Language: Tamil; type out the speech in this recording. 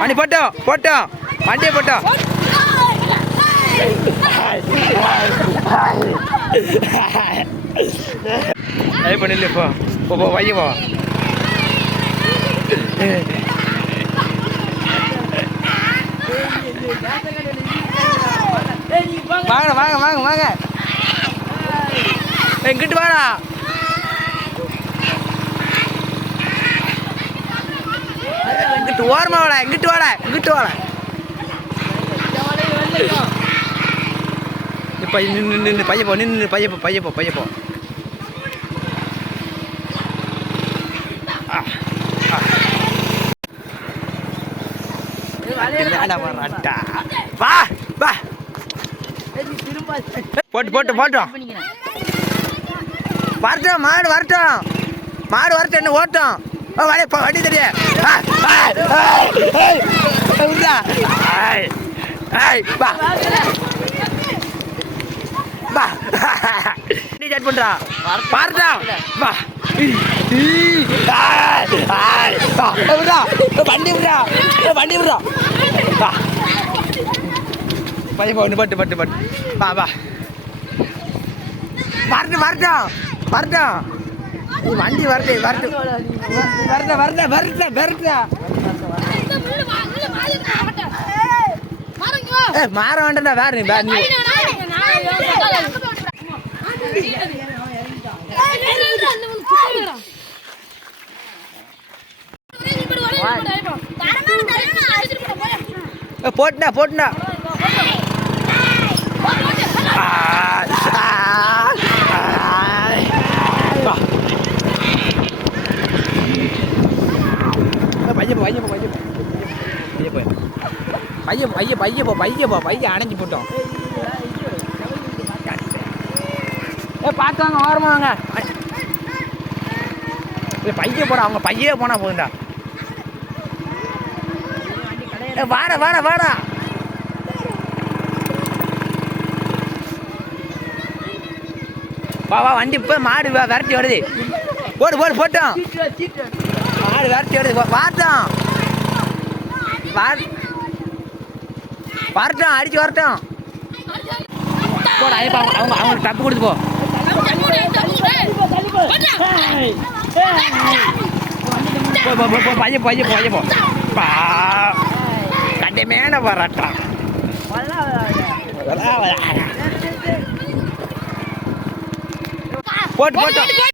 வண்டி போட்டோம் போட்டோம் வண்டியை போட்டோம். அது பண்ணிடல இப்போ போ போ வைய போ. வாங்க வாங்க வாங்க வாங்க இங்கிட்டு வாடா. இங்கிட்டு ஓரமா வாடா இங்கிட்டு வாடா இங்கிட்டு வாடா. இப்போ நின்று நின்று பையப்போ நின்று பையப்போ பையப்போ பையப்போ. வா வா போட்டு போட்டு போட்டோம் வரட்டும் மாடு வரட்டும் மாடு வரட்டும் என்ன ஓட்டும் வண்டி தெரிய ஸ்டார்ட் பண்றா வரட்டா வா வண்டி விடுறா வண்டி விடுறா பையன் ஒன்று பட்டு பட்டு பட்டு வா வா வரட்டும் வரட்டும் வரட்டும் வண்டி வரட்டு வரட்டு வரட்ட வரட்ட வரட்ட வரட்ட மாற வேண்டாம் வேற நீ வேற நீ போட்டுனா போட்டுனா பையன் அணைஞ்சு போட்டோம். பார்த்தாங்க ஓரமாங்க பையன் போட அவங்க பையே போனா போகுண்டா. வாடா வாடா வாடா வா வா வண்டி இப்போ மாடு விரட்டி வருது போடு போடு போட்டோம் மாடு விரட்டி வருது பார்த்தோம் வரட்டும் அடிச்சு வரட்டும் போட ஐப்பா அவங்க அவங்களுக்கு டப்பு கொடுத்து போ பைய பைய பைய போ கண்ட மேல வரட்டும் போட்டு போட்டோம்.